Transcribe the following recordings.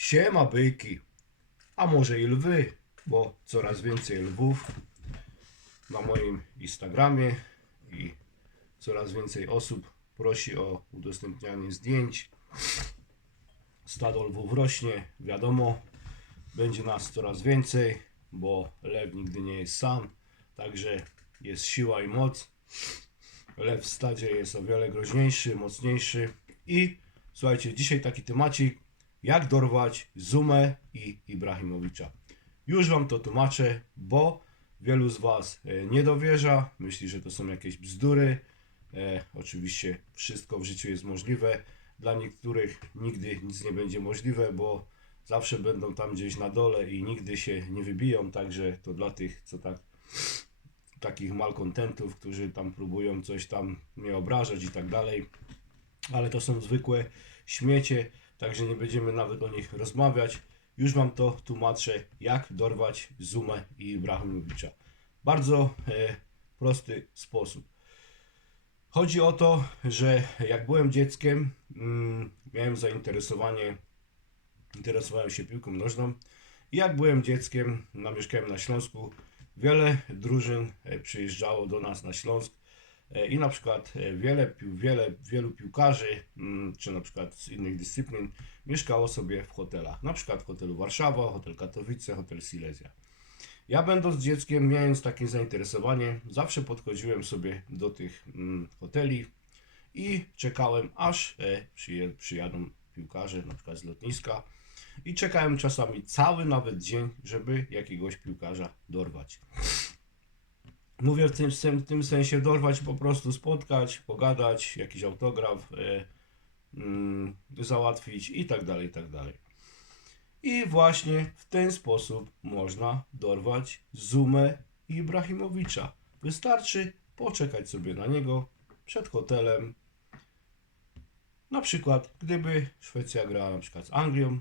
Siema byki, a może i lwy, bo coraz więcej lwów na moim Instagramie i coraz więcej osób prosi o udostępnianie zdjęć. Stado lwów rośnie, wiadomo, będzie nas coraz więcej, bo lew nigdy nie jest sam, także jest siła i moc. Lew w stadzie jest o wiele groźniejszy, mocniejszy i słuchajcie, dzisiaj taki temacik, jak dorwać Zumę i Ibrahimowicza. Już Wam to tłumaczę, bo wielu z Was e, nie dowierza, myśli, że to są jakieś bzdury. E, oczywiście wszystko w życiu jest możliwe. Dla niektórych nigdy nic nie będzie możliwe, bo zawsze będą tam gdzieś na dole i nigdy się nie wybiją. Także to dla tych, co tak takich malkontentów, którzy tam próbują coś tam mnie obrażać i tak dalej. Ale to są zwykłe śmiecie, także nie będziemy nawet o nich rozmawiać. Już Wam to tłumaczę, jak dorwać Zumę i Ibrahimowicza. Bardzo e, prosty sposób. Chodzi o to, że jak byłem dzieckiem, mm, miałem zainteresowanie, interesowałem się piłką nożną. I jak byłem dzieckiem, no, mieszkałem na Śląsku, wiele drużyn e, przyjeżdżało do nas na Śląsk i na przykład e, wiele, wiele, wielu piłkarzy, mm, czy na przykład z innych dyscyplin, mieszkało sobie w hotelach. Na przykład hotelu Warszawa, hotel Katowice, hotel Silesia. Ja będąc dzieckiem, mając takie zainteresowanie, zawsze podchodziłem sobie do tych mm, hoteli i czekałem aż e, przyjadą piłkarze, na przykład z lotniska i czekałem czasami cały nawet dzień, żeby jakiegoś piłkarza dorwać. Mówię w tym, w tym sensie dorwać, po prostu spotkać, pogadać, jakiś autograf e, mm, załatwić i tak dalej, i tak dalej. I właśnie w ten sposób można dorwać Zumę Ibrahimowicza. Wystarczy poczekać sobie na niego przed hotelem. Na przykład, gdyby Szwecja grała na przykład z Anglią,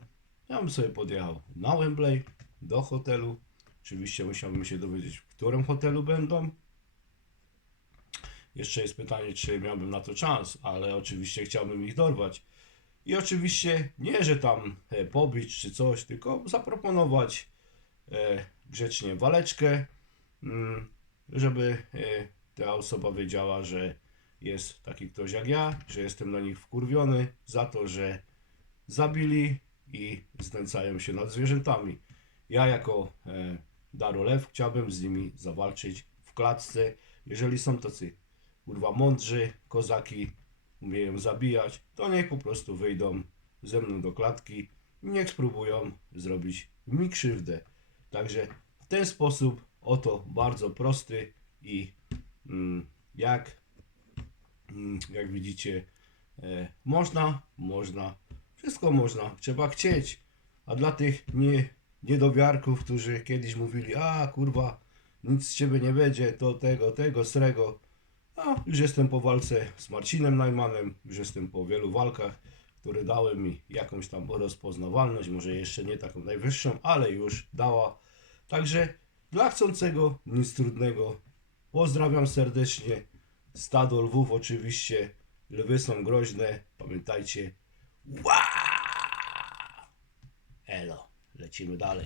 ja bym sobie podjechał na Wembley do hotelu. Oczywiście musiałbym się dowiedzieć, w którym hotelu będą. Jeszcze jest pytanie, czy miałbym na to czas, ale oczywiście chciałbym ich dorwać. I oczywiście nie, że tam e, pobić czy coś, tylko zaproponować e, grzecznie waleczkę, mm, żeby e, ta osoba wiedziała, że jest taki ktoś jak ja, że jestem na nich wkurwiony za to, że zabili i znęcają się nad zwierzętami. Ja jako Darolew chciałbym z nimi zawalczyć w klatce. Jeżeli są tacy kurwa mądrzy, kozaki, umieją zabijać, to niech po prostu wyjdą ze mną do klatki i niech spróbują zrobić mi krzywdę. Także w ten sposób, oto bardzo prosty i mm, jak, mm, jak widzicie, e, można, można, wszystko można, trzeba chcieć. A dla tych nie, niedowiarków, którzy kiedyś mówili, a kurwa, nic z ciebie nie będzie, to tego, tego, srego, a już jestem po walce z Marcinem Najmanem, już jestem po wielu walkach, które dały mi jakąś tam rozpoznawalność, może jeszcze nie taką najwyższą, ale już dała. Także dla chcącego nic trudnego. Pozdrawiam serdecznie. Stado lwów oczywiście. Lwy są groźne. Pamiętajcie. Ła! Elo, lecimy dalej.